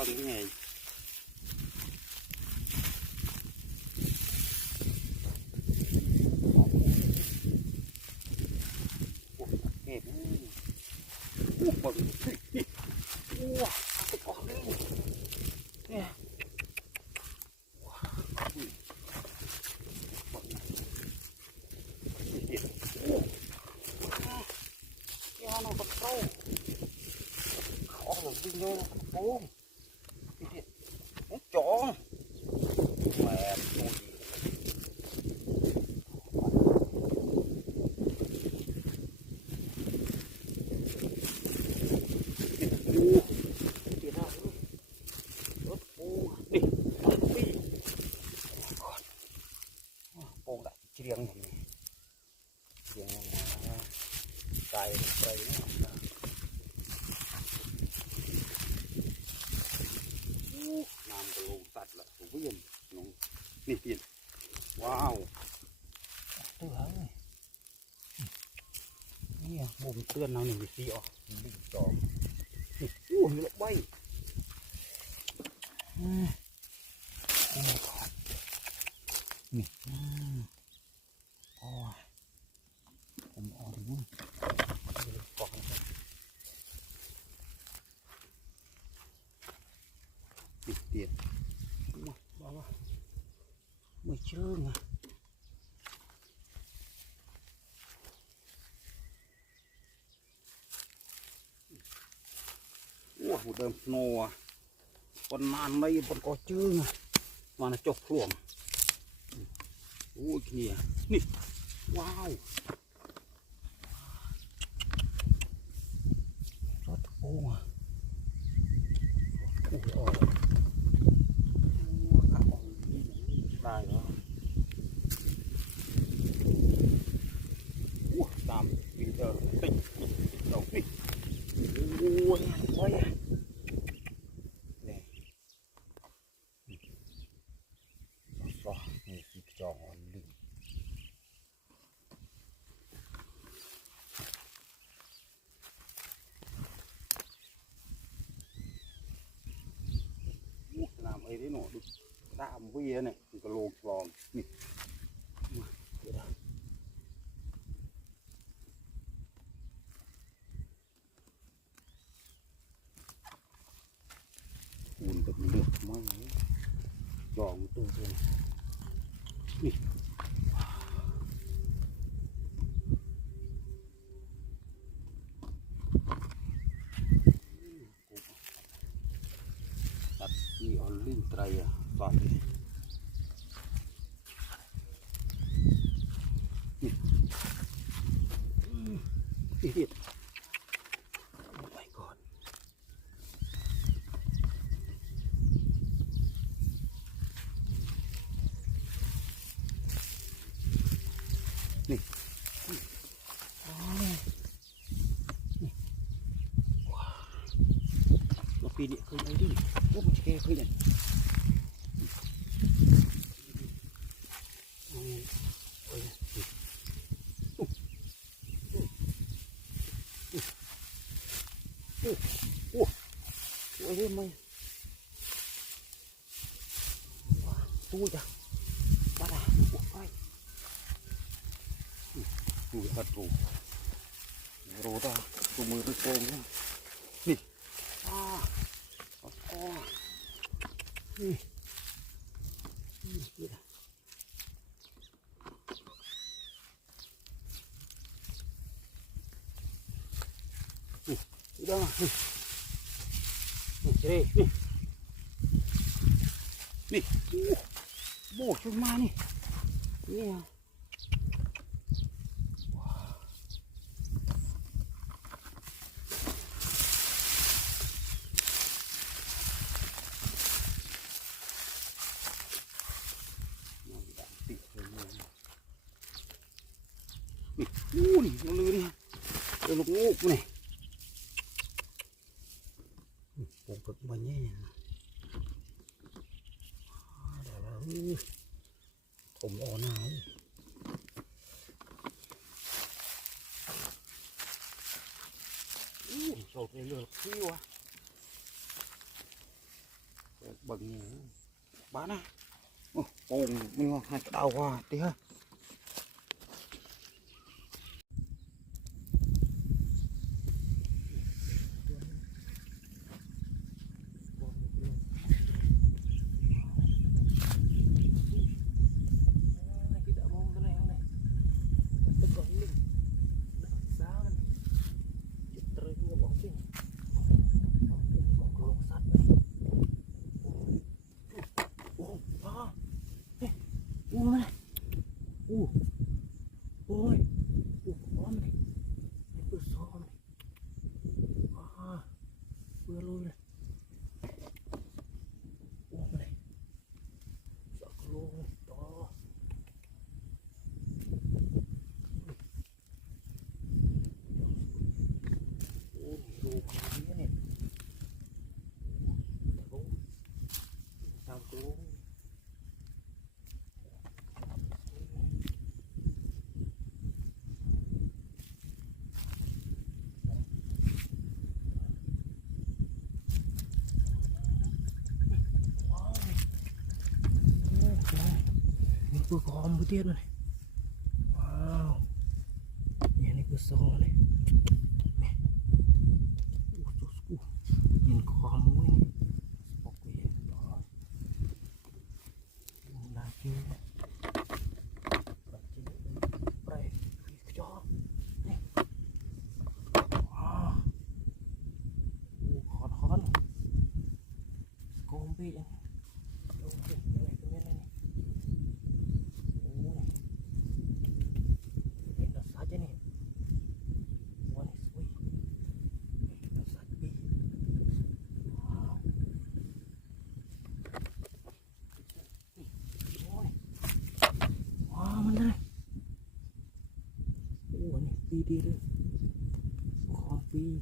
bằng cái này kẹp bằng cái con đấy nè nó còn sâu khó là vinh nó bố nó chó mẹ tôi bông đại riêng này riêng tài đây nó làm cái lồng sạch là thủ viên nó nỉ tiền wow tư hả này nè bùm tươn nào mình xì ọ mình trò ui nó bay nèผมเอาถึงกอกติดเตียนมาบ้าไม่เชื่อไงว้าวเดิมโน่บนนานไม่บนกอชื่อไงมาจกหลวงโอ้ยเนี่ยนี่ว้าวรถโอ้ยโอ้ยได้แล้วโอ้ยตามปีเตอร์ติดดอกนี่โอ้ยโอ้ยนี่สอนี่สิจองลิงlàm ấy đấy nọ được đạm vi này cái lô lòn nè buồn tập được mấy giòn từ từ nè đi on linh tray à toàn đi oh my god nè nó phi điện khơi ấy đi bố một cái khơi này ôi ôi mày tôi à bắt à ôi tôi thật rồi ta tôi mới tới con nhá nè đi đâu mà đây nè bổ cho ma nè nè nó lư đi đây lục ngục này bột cực mình nhé thùng ồn nào sột này lừa phiêu à bận nhỉ bán á ồ mình hai cái đầu qua tí ha ôi con này vừa so này vừa luôn này này sợ luôn này đó đồ này này sao luôn vừa có một tiết rồi này wow này vừa so này nhìn có mũi này bọc quỷ đó đang chơi đây cho này wow khó khó này con bị đi đây con phi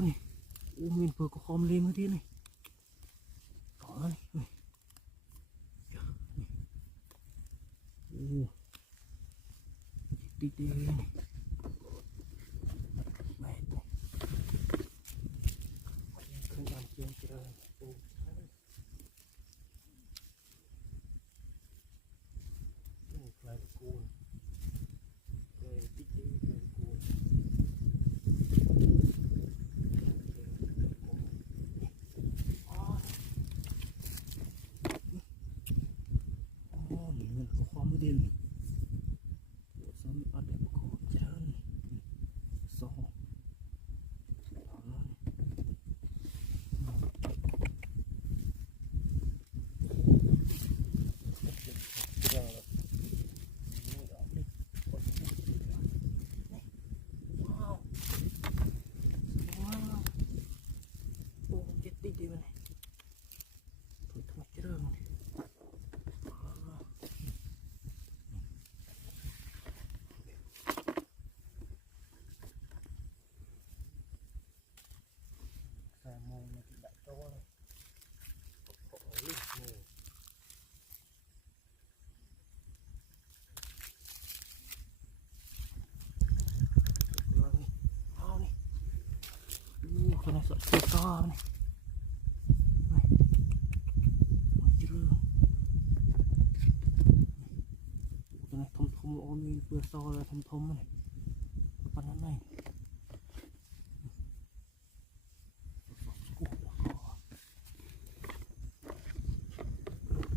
này mình vừa có khom lên mới thế này đó này đi này mệt này không làm chuyện trời lại cool điên sao mình ăn được có trơn so chết đi đi này thôi thôi chết rồi mông nó đã to rồi cái này sợ to này cái này thâm thâm ôm lên vừa so ra thâm thâm này phần này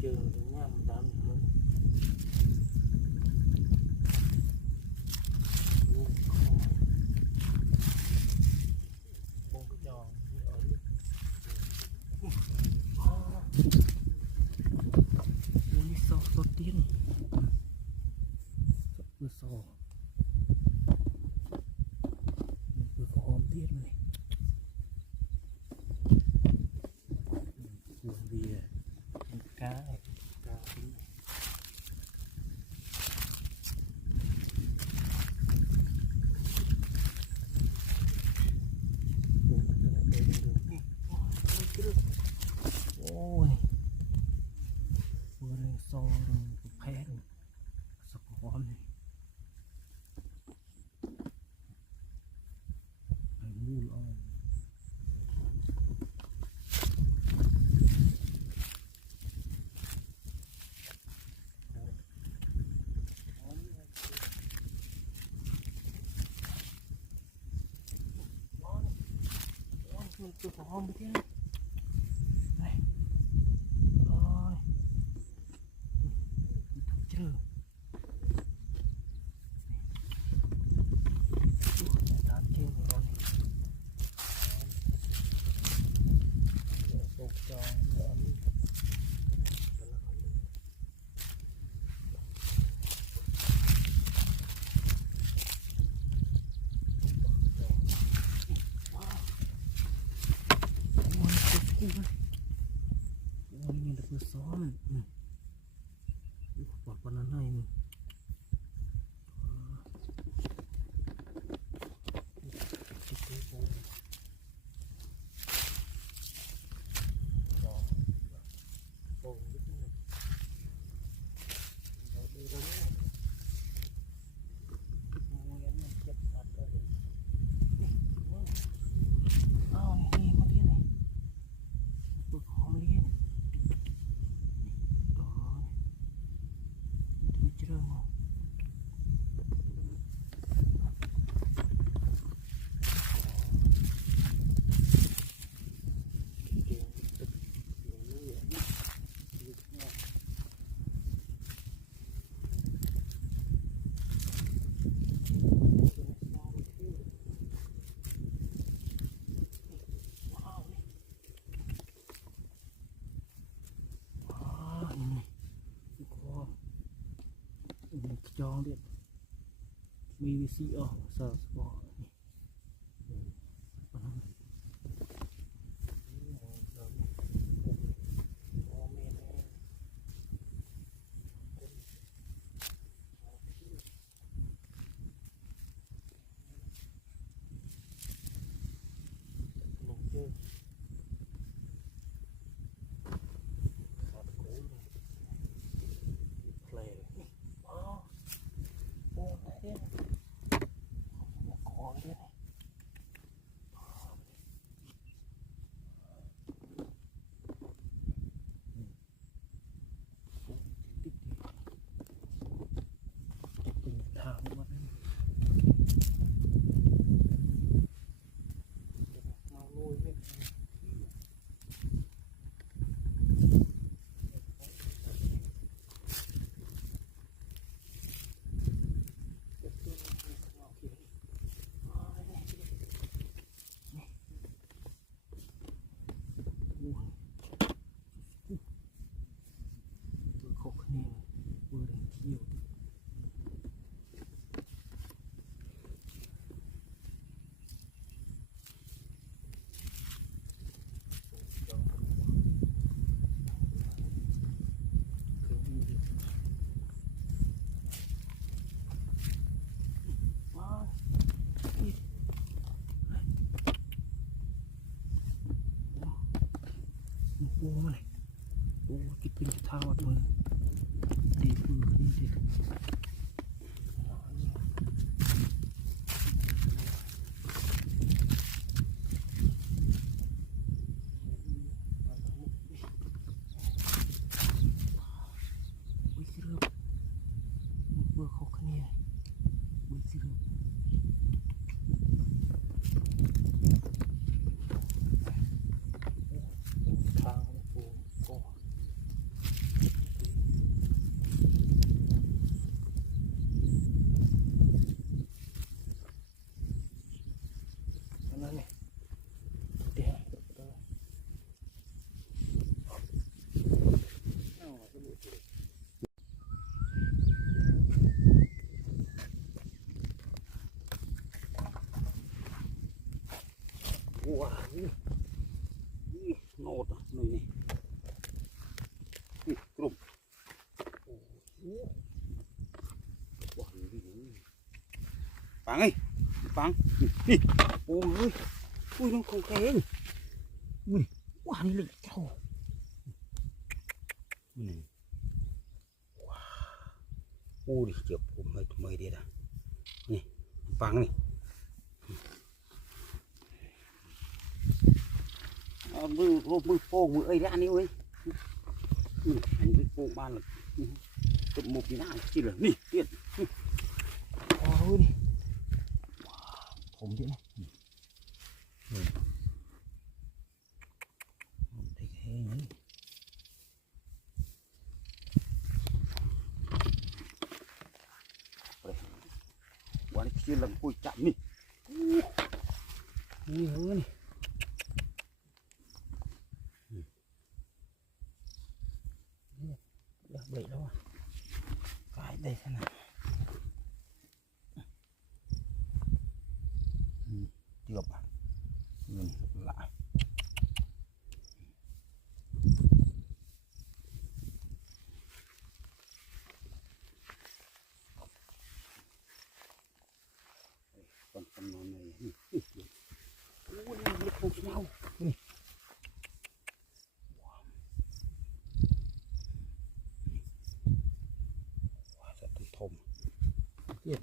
trường nhằm tạm so tiến vừa so vừa có ôm tiết này mình cứ phòng thế này rồi thật chưa tán trên rồi này phục cho nữa ini ada persoalan papanan ini cho điện BVC sở bỏ này cái pin thao mặt mình đi vừa đi đi vừa khó khăn này bây giờ wow nốt này này cụm Phẳng ơi Phẳng ôi ui nó không kén ui quả này là trâu này ui chụp mày đi đã nè Phẳng này mưa phô mưa ấy ra níu ấy anh biết phô ba là tụt một cái nào chỉ là nỉ tiền ôi điผมthế này kia lần cùi chạm nè Ui hứa này. Đã bị đâu à. Cái đây thế nào. Chưa à. Mình lại. Con non này. Ui, nó không sao. Thôm Tiếp.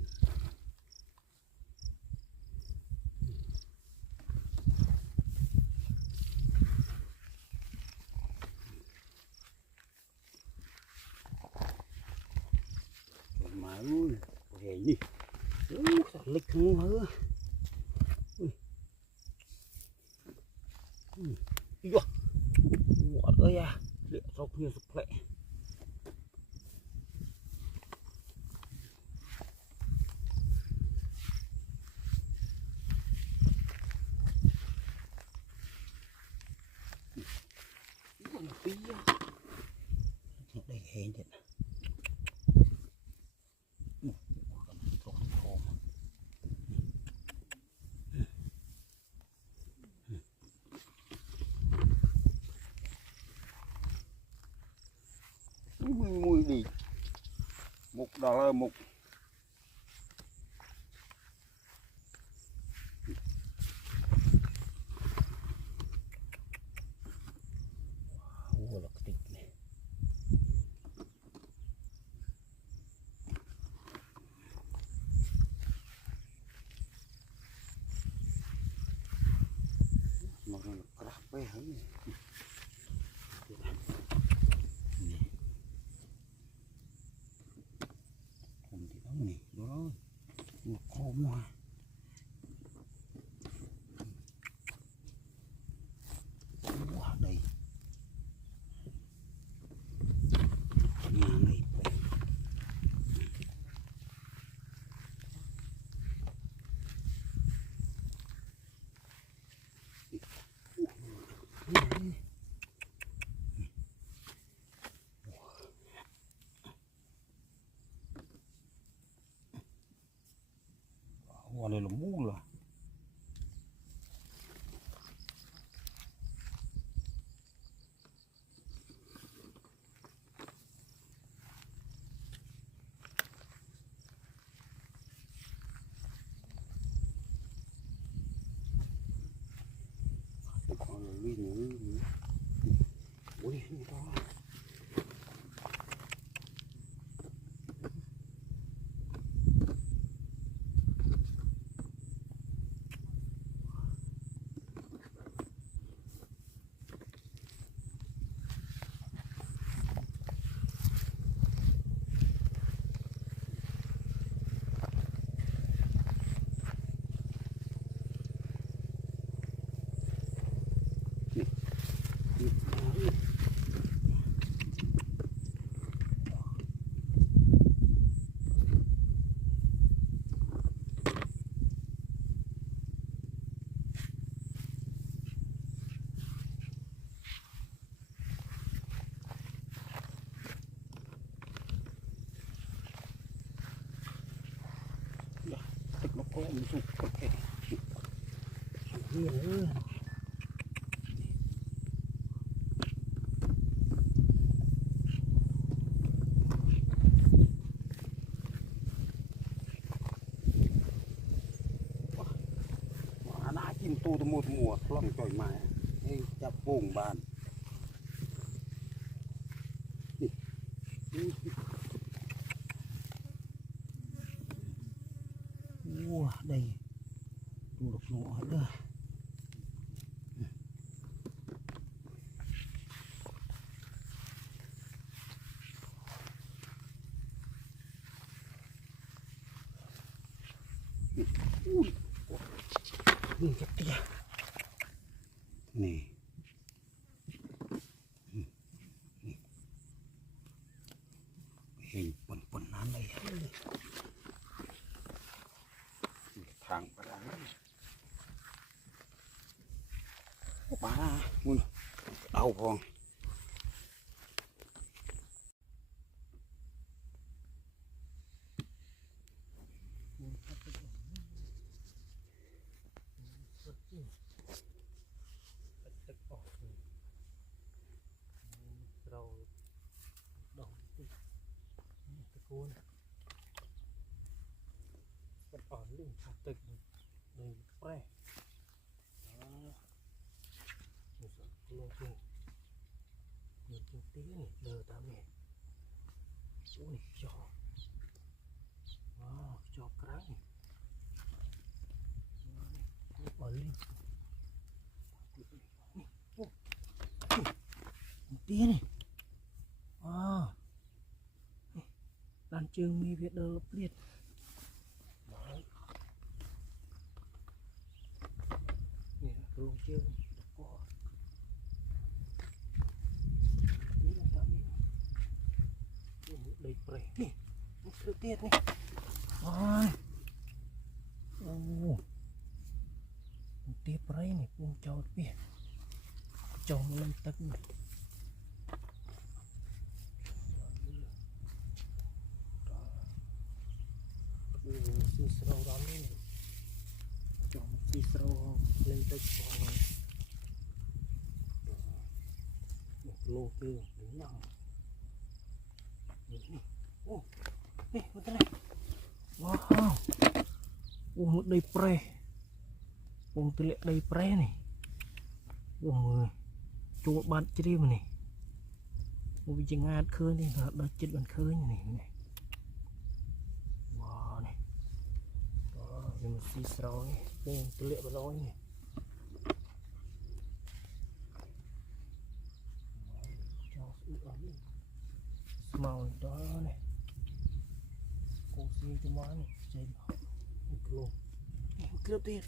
mà ui hề nhỉ Sao lịch không hứa. đi vô Ngọt ơi à. Liệu sọc nhiều sọc lẹ. tí đây hề nhỉ mùi đi mục đó là mục Ủa là cái tịch này. nó là crap ấy hả không thì đó nè đó nó khô mà quá đây nhà này này là mũ rồi còn là ly nữa ui to nó có một chút có thể đã chim tu từ một mùa lòng trời mà chắp vùng bàn Ủa đây. Đủ độc nọ hết rồi. Nhìn cái tia nè hình quần quần án đây bà muốn đau con lên thả tịch đầy pre luôn chung nhìn chung tí này lờ ta mẹ ui cho wow cho cái ở lên tí này wow đàn trường mi Việt đơ liệt luôn chưa có tí là tao đầy bể nè thứ tiết nè ôi ô tiếp bể này cũng cho biết trồng lên tấc này xì sầu đó này trồng xì sầu lên tấc còn lô tư đứng nằm ô nè một cái này wow một đầy pre một cái đầy pre này wow chua bát chiri mà này một vị trí ngát khơi này là đợt chết bàn khơi này này wow này đó nhưng mà xì sầu này cái lệ bà nói này màu đó này cô xin cho má này chơi luôn cướp tiền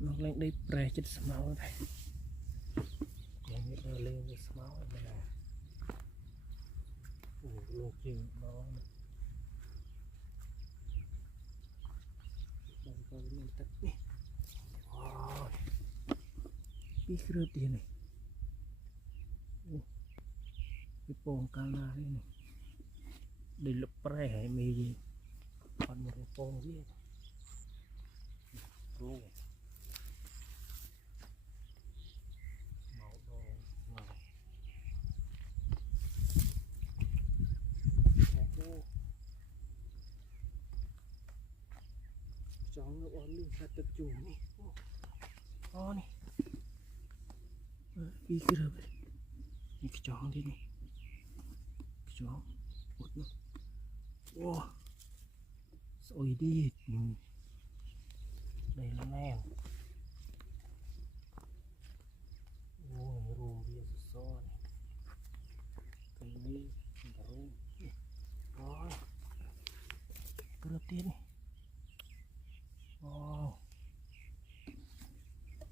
nó lên đây pre chết máu này nó lên cái máu này là luôn chịu đó đây coi lên tất này cái cướp tiền này cái bông cala đây này đây là pre hay mì gì còn một cái bông gì màu đỏ cháu nó bón lên ra tập trung này to này đi cái rồi cái chó đi này cái chó một nó wow rồi đi đây là nem wow rùm bia so này cái này rùm đó cái tiên này wow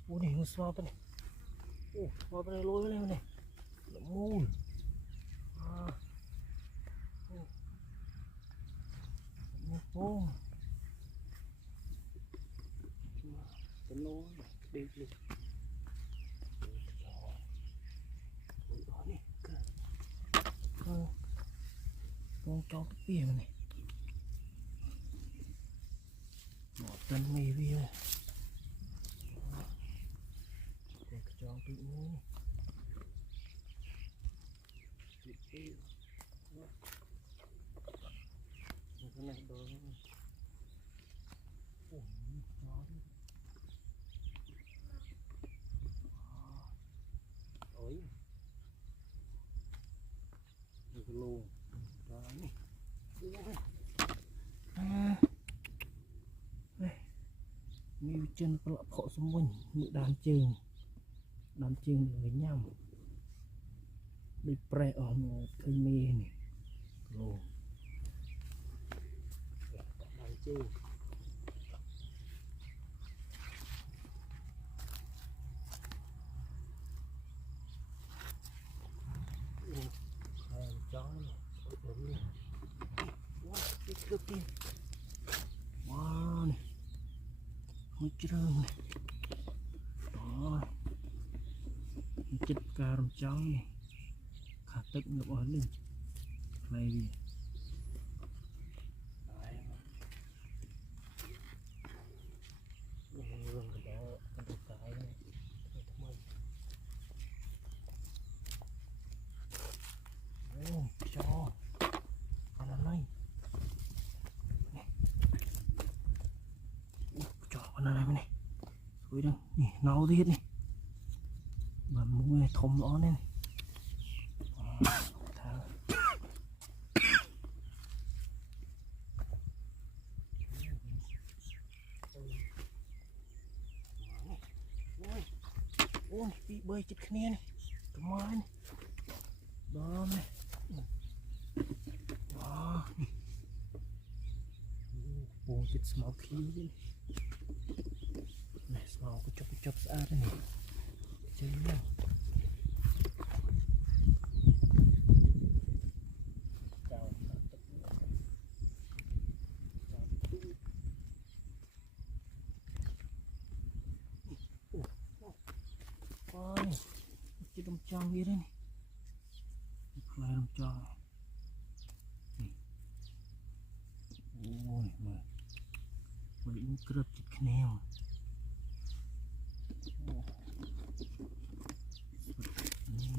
ô này nó so cái này ô so cái này lôi lên này là mùi ô cái nô đi đi con cho cái bia này một tân mì bia cái cho tự nhiên cái này đồ ối được luôn đó này như chân lọ khổ xung quanh như đàn trường với nhau đi pre ở một cây mì này luôn đàn trường chó này ốm luôn wow cái cướp tiền wow này mới trơn này đó chích cà rồng cháu này khá tức ngập ở lên này đi cho con này cho con này này thôi đâu nhỉ nấu đi hết này mà mũi này thùng nó này ôi bị bơi chết kia này cái mai này đó này đó buông chết máu khí này máu cái chốc xa đây này chơi nhau cái đồng tròn kia đây này này đồng tròn ôi mà bị cướp chích neo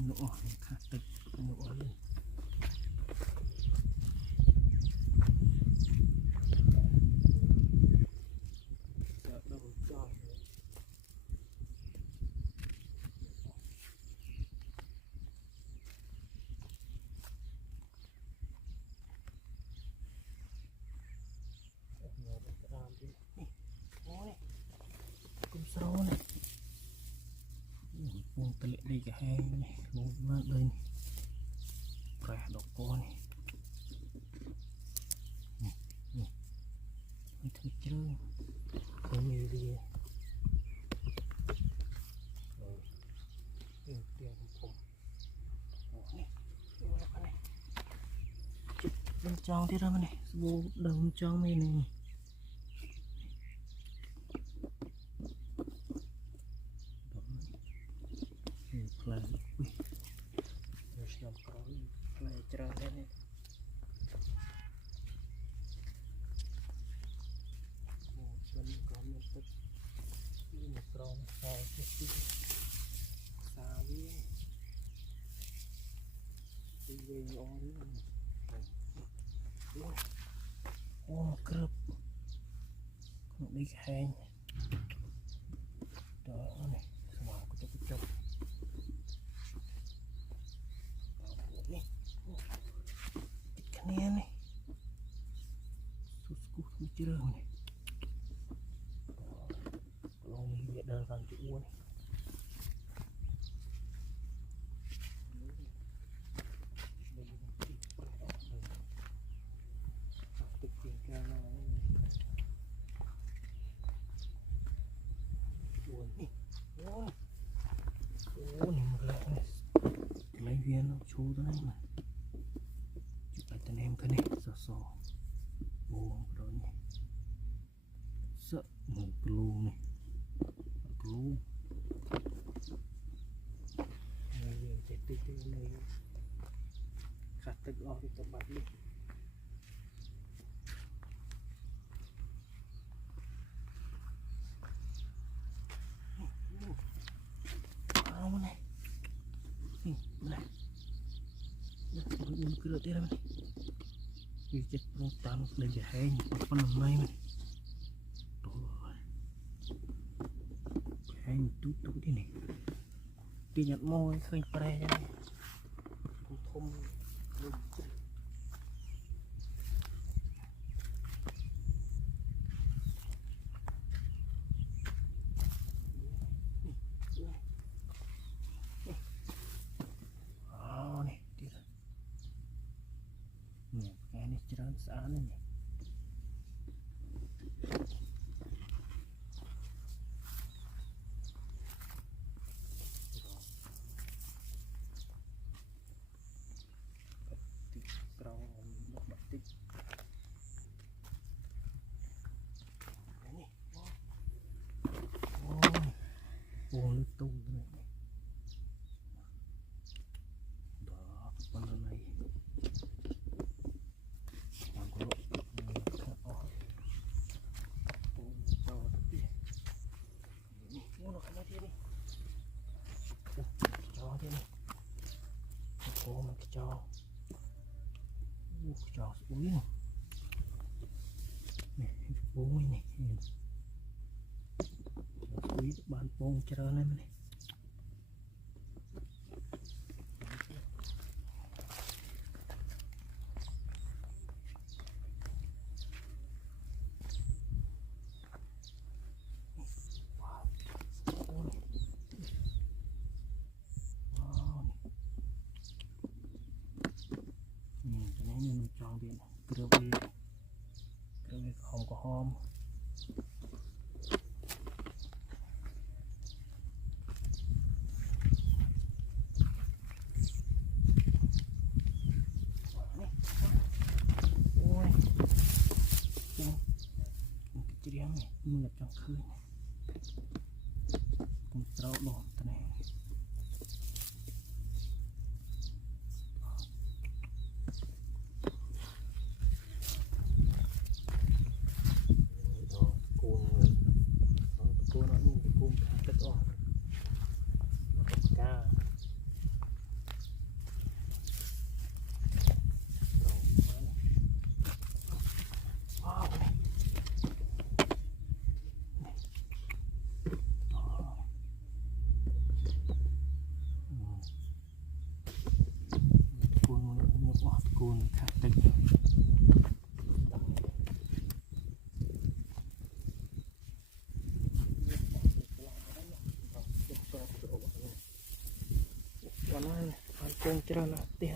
nổ khát tịch nổ lên cũng sâu này buông tali đây cả hai này buông vào đây này cả độc co này này thật chơi không nhiều gì rồi tiền không này bên trong thế ra này vô đồng trong này này play terus nongkrong play cerah ini motion comment ini nongkrong saya sih sawi ini orang oh kerap kok đi hàng đó này semua aku cocok này này susku chưa này long hiện đơn vàng chữ uốn lấy viên nó chú tới này chụp lại tên em cái này sò buông rồi nhỉ sợ một luôn này luôn này viên chạy tới này khát tức lo thì tập bát đi này này ini kira tira nih dicek rotan lagi hanya apa namanya nih tuh hanya tutup ini đi nhặt môi khơi pre cho này thôm ini cerah sana nih batik ini lưới tung này đó con này làm có lỗi khá to cho tí mua nó cái thế đi cho thế này cô mà cái cho úi này bông này úi bán bông cho nó này mình chọn điện kêu không có hôm ôi cái chiếc này mưa trong khơi cũng trâu đổ thế này cuốn khá tịch còn này con chơi là tiền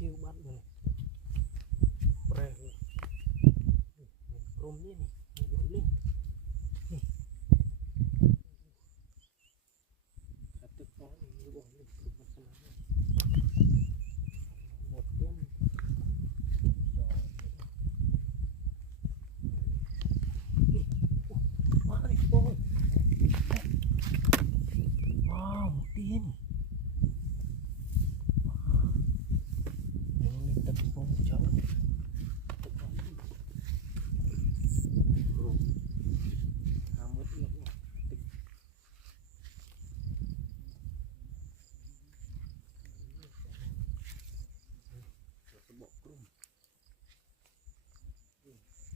kêu bắt rồi bre crom đi này đổ lên này hạt tức có thì bỏ lên crom mặt này một tiếng quá đi thôi wow một tiếng bông cháu mất nước tinh bộ crum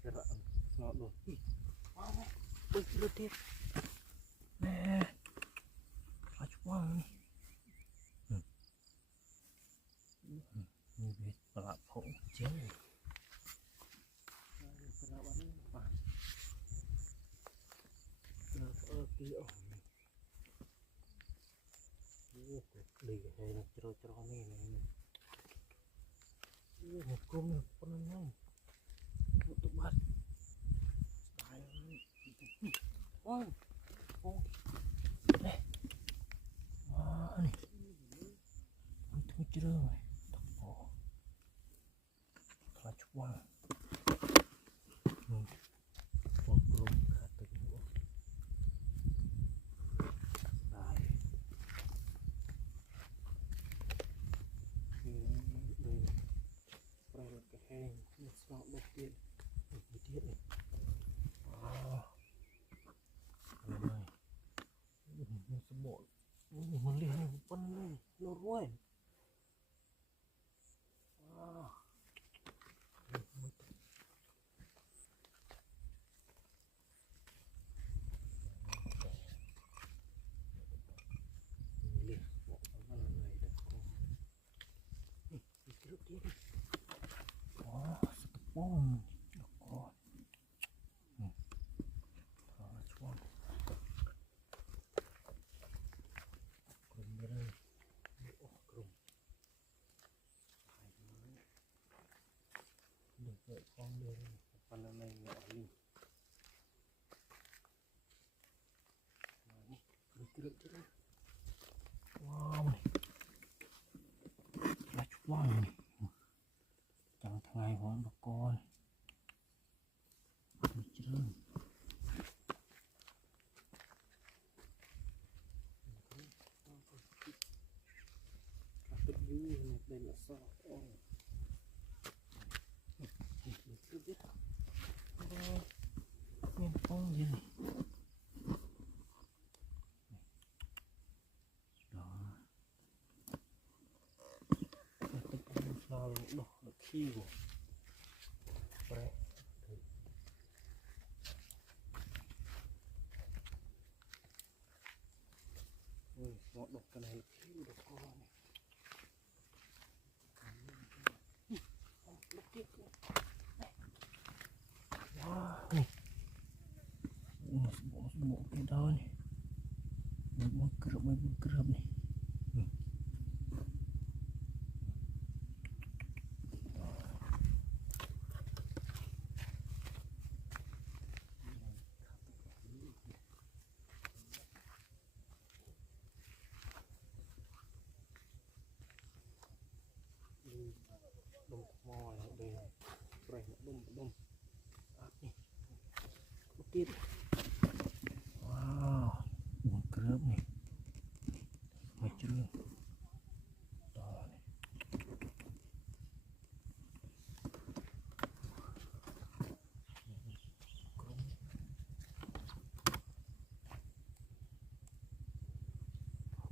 cái rạ ngọt luôn bực lướt tiếp nè phải quá như vậy là phổ chế đi hay là cho này này một cơm một con này một tụ bát ôi ôi đây này một thứ chưa rồi là chua con cơm khá tự nữa đây đây là cái hang một sọ đầu tiên này wow này là chút vàng này chẳng ngày hoang độc con chưa đây là sao nguyên phong gì này đó tức sao đỏ khi của đây ngọn độc cái này khi độc con này wow này bộ cái đó này một cướp này đông mò này đây này đông áp này một tiết wow một cướp này mấy chưa đó này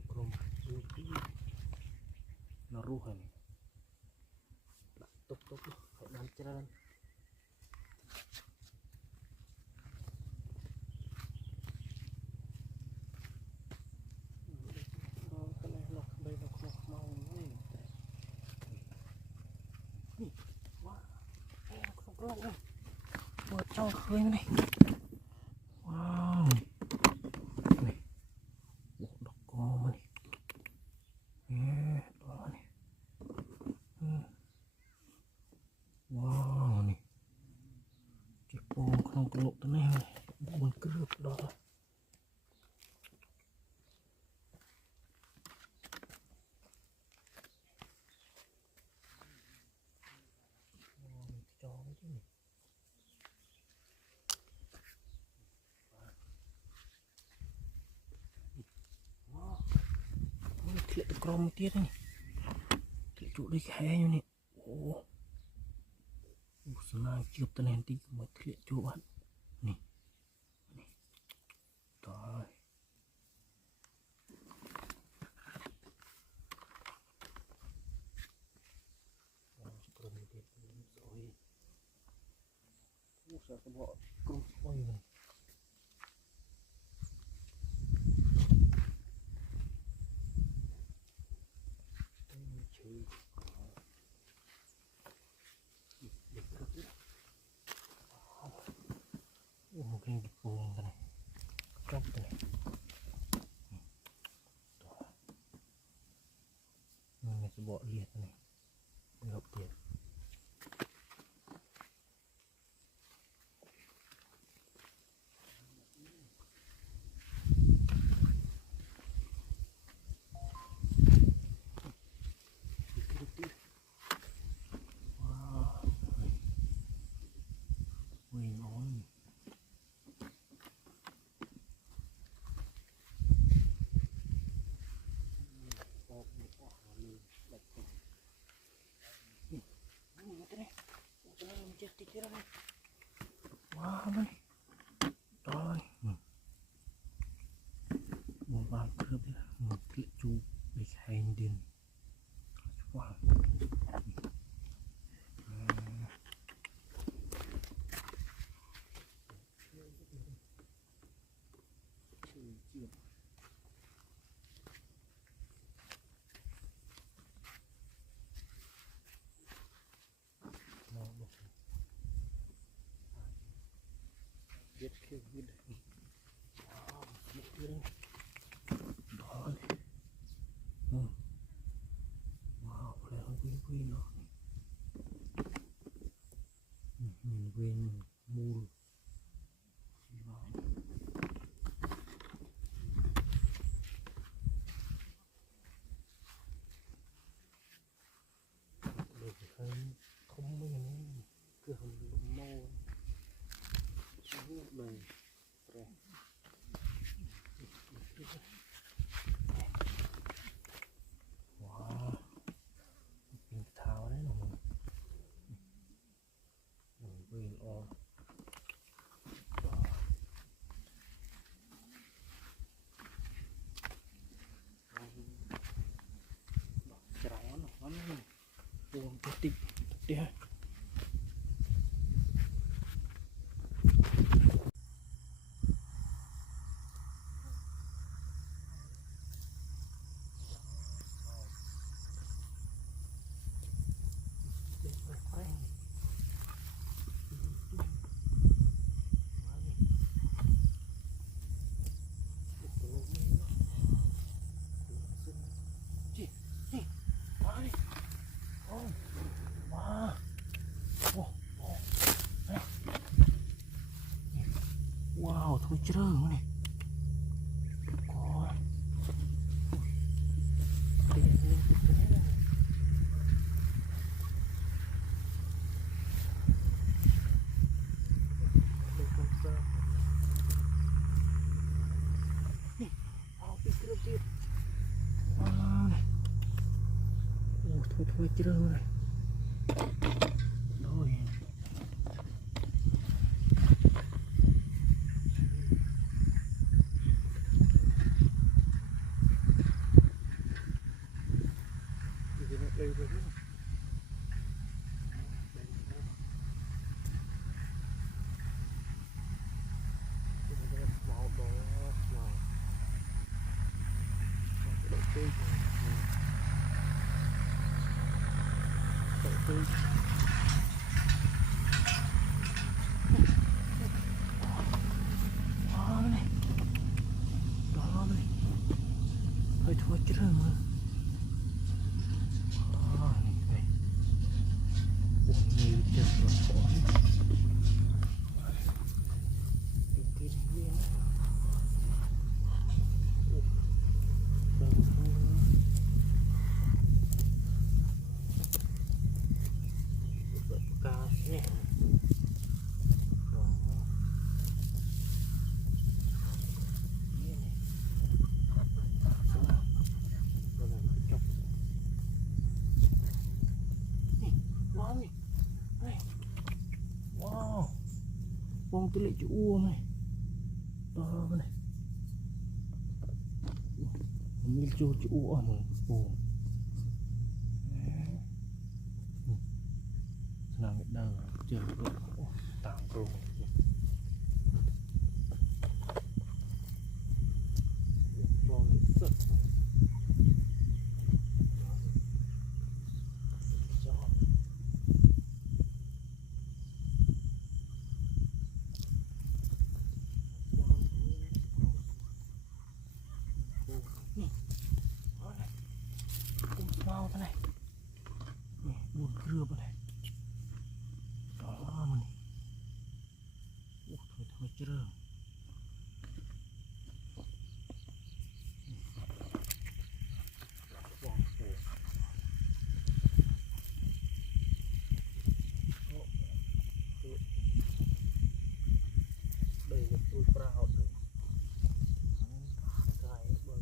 krom nó ruh này tục phải làm trơn cái này nó đây nó mau này wow nó không lạnh đâu vừa cho khơi này wow này bộ độc co này đó này wow này chiếc bông không có lộ tới này buồn cướp đó cho cái chứ này wow thiệt crom tiết này thiệt chỗ đi khe như này ô senang chụp tên này tí mới thiệt chỗ bạn này đó sao các bạn cùng quay này một cái buông cái này cốc cái này mình sẽ bỏ liệt cái này ngập tiền wow này rồi một vài cướp một cái chu để hành điền wow biết kêu biết đấy wow biết kêu đó này wow lại không quên nó mình quên mua buông cái tít đi ha. Wow, thôi trơn này. Có đèn lên cái này. Đây con sơ. Nè, cái kia kia. Này. Thôi trơn này. Rồi. Đây rồi. Thôi chứ rồi mà. Này. Ủa, nhiều chân rồi khó. Cái kia này. Cá nhẹ. Đó. Wow, bông tôi lại chú uông này, đó này, mình chú uông mà, bông, nào cái đờ chờ được, tạm rồi, thế này, buồn cưa vào này, đó mình, thôi chứ rồi, đây là tôi proud rồi, cái bờ.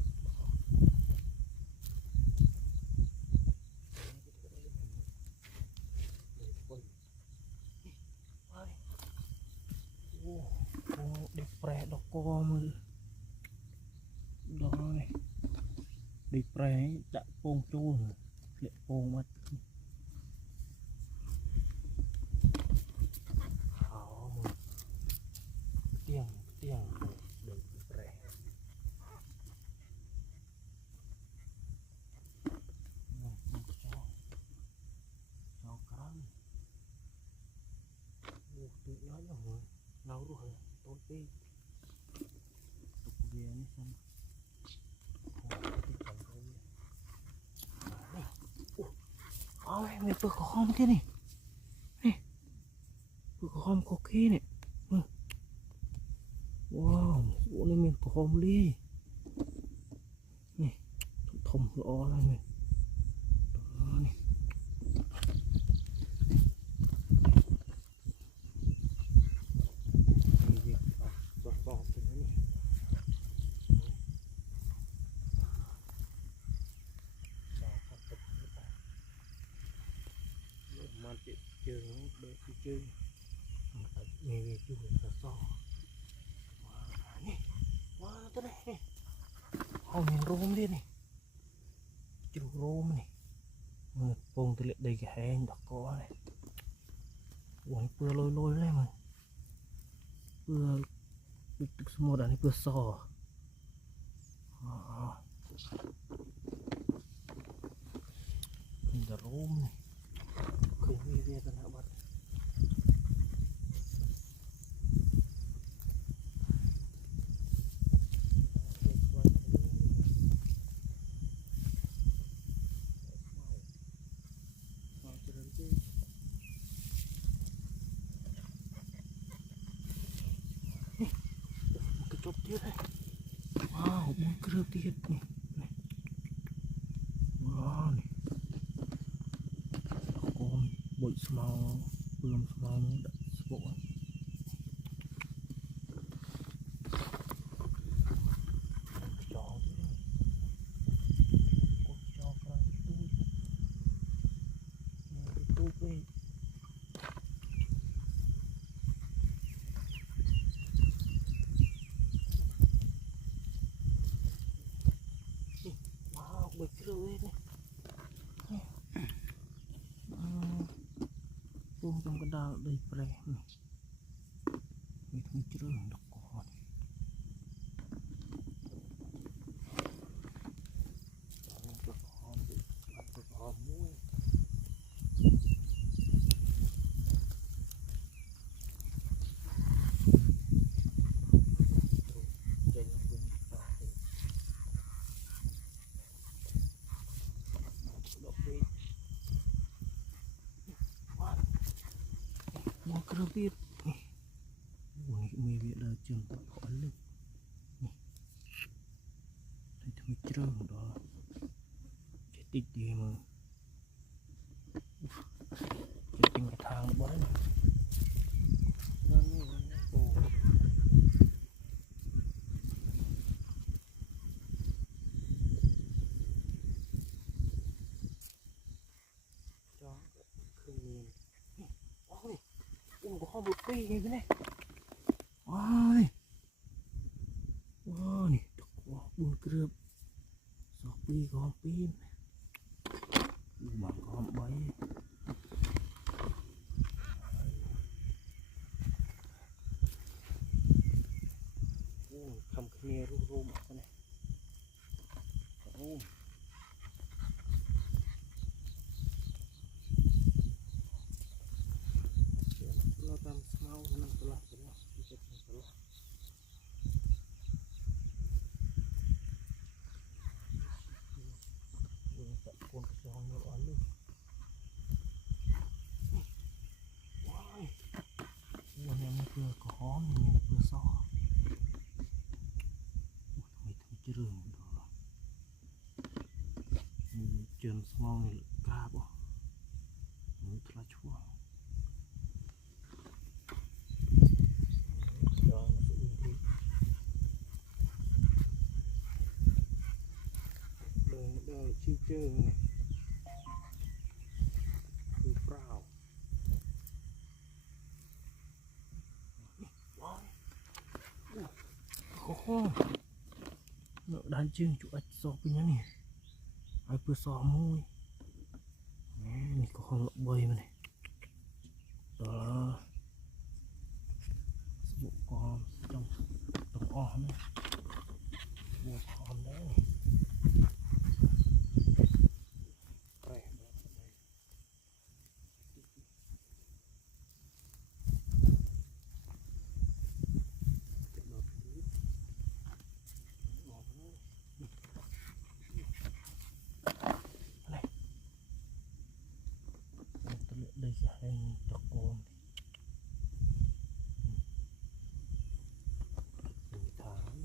Đi pre đọc con đó này, đi pre chặt pông chôn lệ pông mất tiếng để đi pre cho cá tự nói là rồi nào rồi tôi đi tục về đi xem ôi mình vừa có hôm thế này nè vừa có hôm có kia này wow chỗ này mình có hôm đi nè thùng rõ là mình đó này chơi đôi khi chơi nghề chú là to wow tới đây hồng miền rôm đi này chú rôm này Pông tôi lại đây cái hang đỏ có này. Ủa vừa lôi lên mà. Vừa tức semua dan vừa so. Ini rum nih. Kayaknya dia kena bat. Kecop dia deh. Wow, mengkerap dia nih. Wow nih. Con bụi small, bươm small đã bộ. Wow, bụi kerap ini. Pun trong cái đào đầy pre này, mình không chưa được có. Mau kerapit nih, mì Việt là trường tập khỏi lực này, đây thì mình trường đó, chết tít đi mà, chết tình cái thang bói này, cho khơi nhìn, ôi, có con bự phi như thế này. Wow, wow nih, buồn kerap, sopi con pin, mà con bay, cầm cái nghe rum cái này, rum, nó tam small nó telah telah, bisa telah. Con con nó ăn luôn. Wow. Con em vừa có hóm mình vừa so. Mình chưa rừng đó. Mình chân small này cá bỏ. Mình thật là chua. Đời chiêu chơi này. Wow. Nó đàn chương chủ ếch so với nhá nè. Ai vừa so môi. Này có con lợn bơi mà này. Đó. Bộ con trong om này. Bộ con đấy này. Đây là hành trọc cồn tháng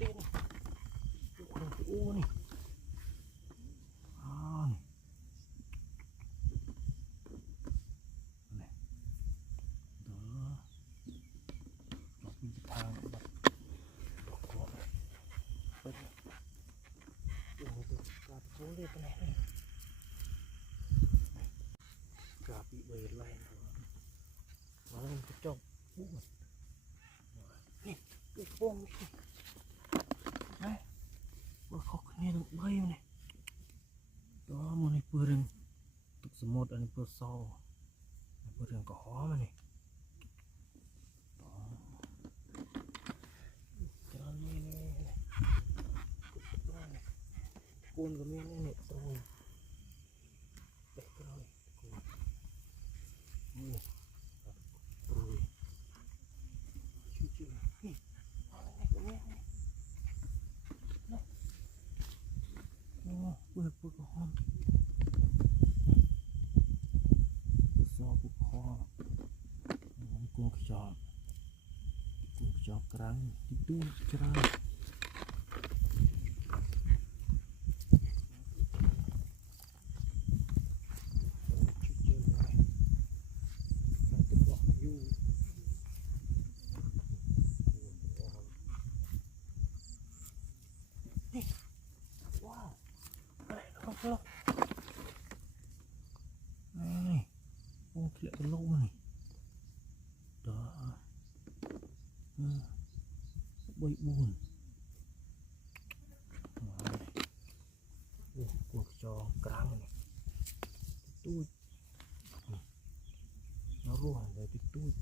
tên u này boleh kena ni. Gapi boleh lain. Malam kecok. นี่ลูกโป่งนี่นะว่าเขาเนี่ยต้องใบมันเนี่ยđóมันนี่เปลืองตุกสมุดอันนี้เปลือกซอเปลืองก็หอมันนี่จะนี่นี่กูนก็มีนี่ตรงเด็กก็เลยนี่ตรงชิวๆนี่ก็มีนี่โอ้เปลือกก็หอมซอปุกหอมกุ้งจอบกลางที่ดูจราว้าวอะไรนะครับนี่โอ้เกลียดกันโลกมันนี่đó bơi buồn cuộc trò căng này tôi nó ruộng về cái tôi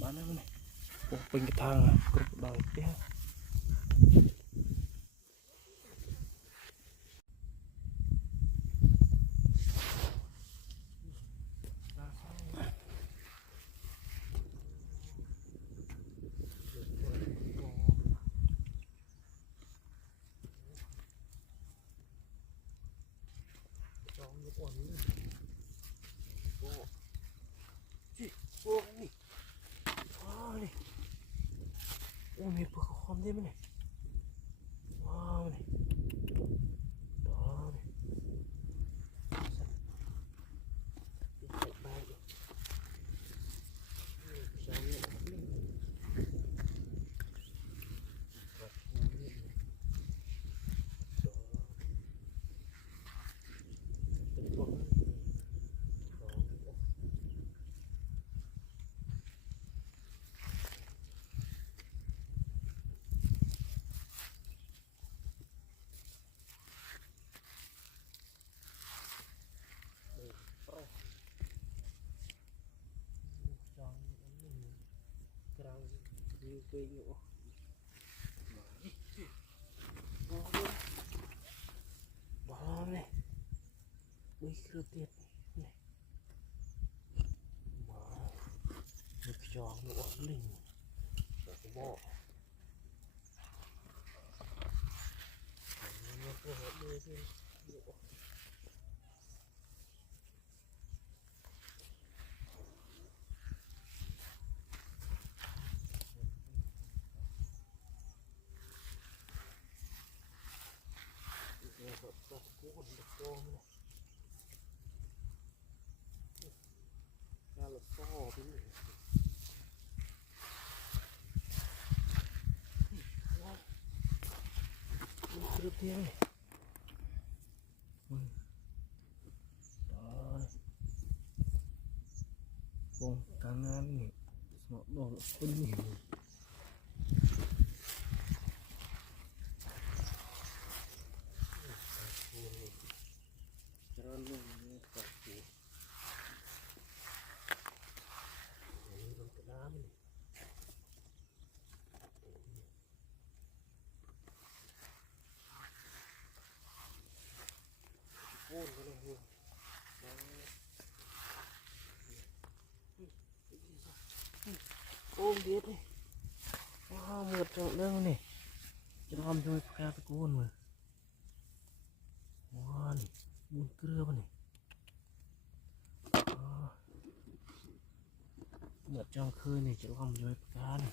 bán nó này bên cái thang này có đòi té ôi mày bực khom thế này wow này đó này chạy bay rồi sao vậy nhiều cây nữa đó này bây giờ tiệt này được cho nó ổn định rồi cái bộ nó có hợp đây cái bộ là to thế này được thế này đó bông tangan nih semua bol kuning jalan ini pasti ôm biết đi mượt trong đơn này cho hôm thôi pha cái cuốn mà Wah nih, bunker apa nih? Buat trong khơi này chỉ không dưới cá này.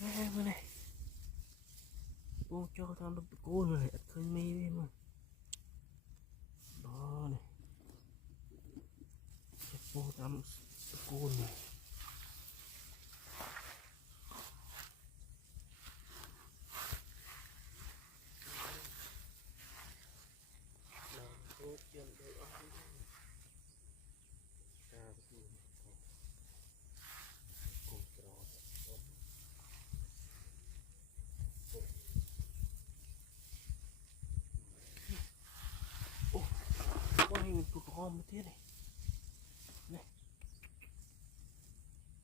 Đây này. Ô cho tao được cô này, khơi mê đi mà. Đó này. Ô tao được cô này. Quay mình tụt con một thế này. Này.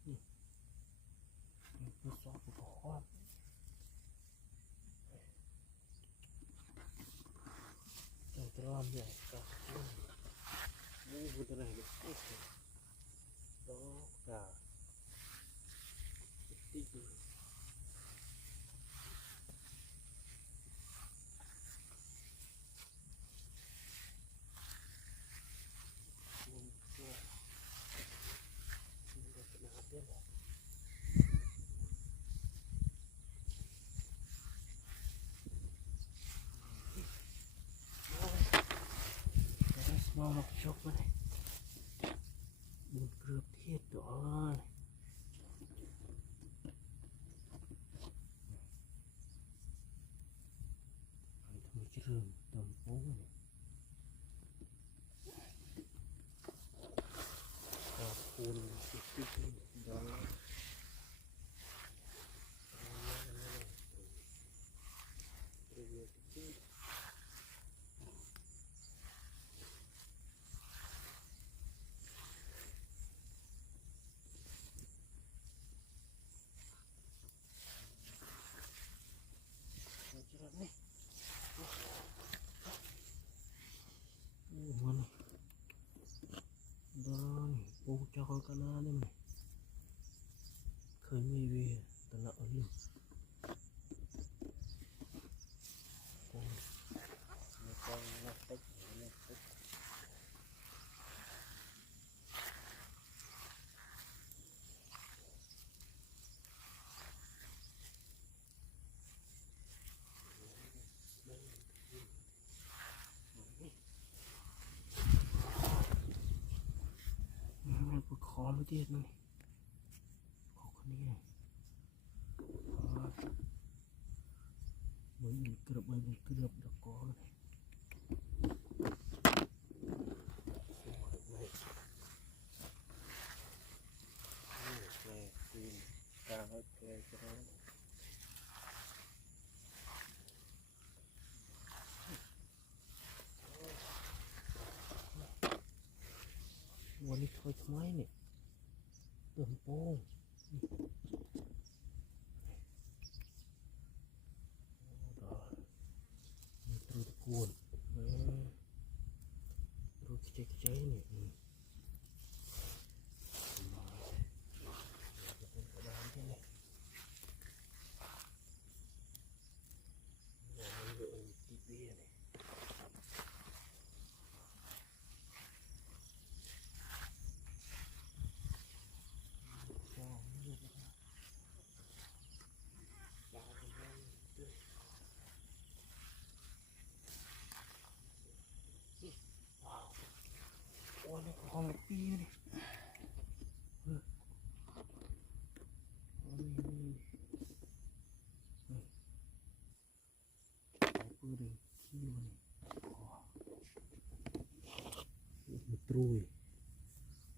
Mình tụt con tụt con. Trong tròn này cả mua vừa thế này được. Đó cả tí gì. Mau một chốc này, buồn cướp thiết đó này. Thôi chứ rừng tầm phố này. Phun cái đó. Mana? Đó này, ô cho con cá na đây này. Khơi mê về, tao nợ luôn. Con nó tích, nó tích. Nó khó mới tiết này. Khó con đi này. Mới mình cứ đập được có này.วันนี้thôiทำไมเนี่ยเติมโป้งนี่ตัวตะกูลตัวเจ๊เนี่ยเป็นกระดานที่ไหนมันเยอะตีเบี้ยเนี่ยโอ้ยของปีนี่ปืนขี้มันมันตรุย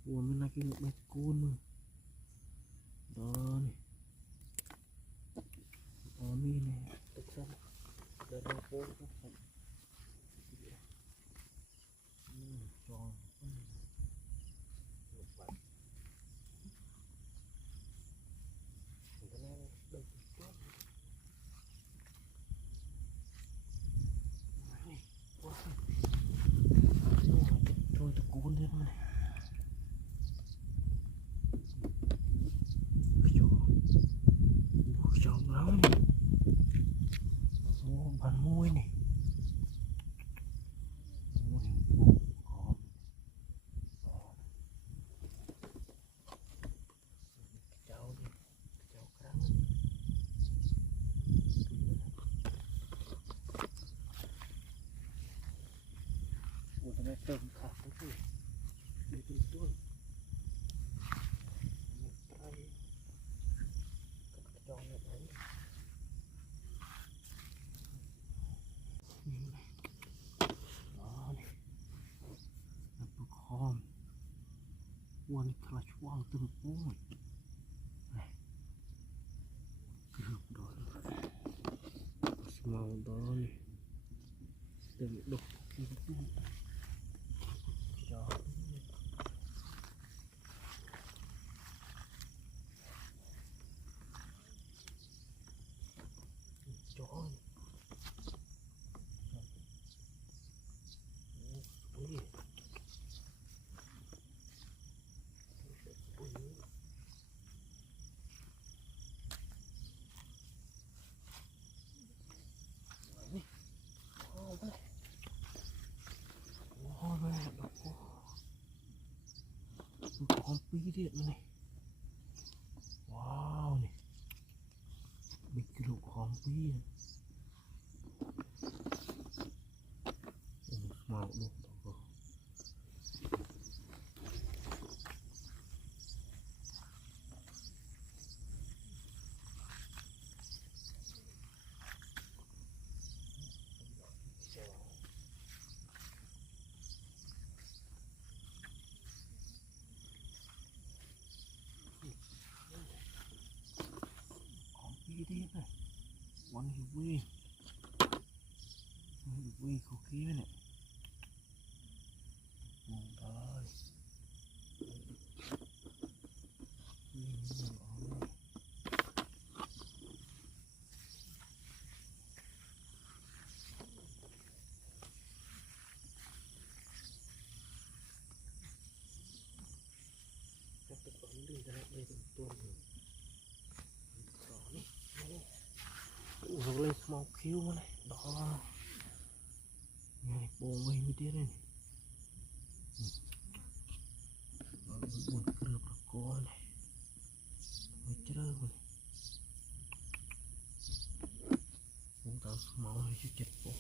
วัวมันน่ากินแบบกูนมึงดอนอ๋อนี่เนี่ยตุ๊กตาเดินโป้งจอง tôm khác thôi đi từ tuôn trai cho nó đấy đó này là bực hòm quan clutch quang từng bôi này cướp đó màu đó này từng đục kim tuôn cho chó ui con pí điện này wow này big kilo con pí màu được rồi đi này one hiwi của kia này mong đời các cái con đi ra đây từng tuần rồi lên màu kêu này đó này bông vây như thế này buồn cướp là con này mới chơi rồi không tao màu này chứ chết bông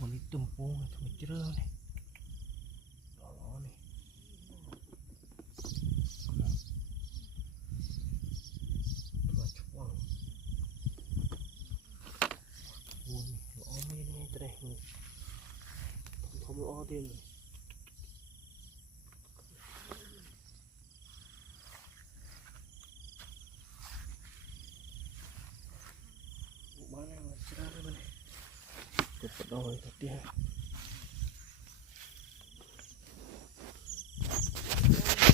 còn đi tùm bông này thôi chơi này đó này là chuông buồn lõ mê này đây không lõ tiền này bán này mà chơi đây này cục đôi thật đi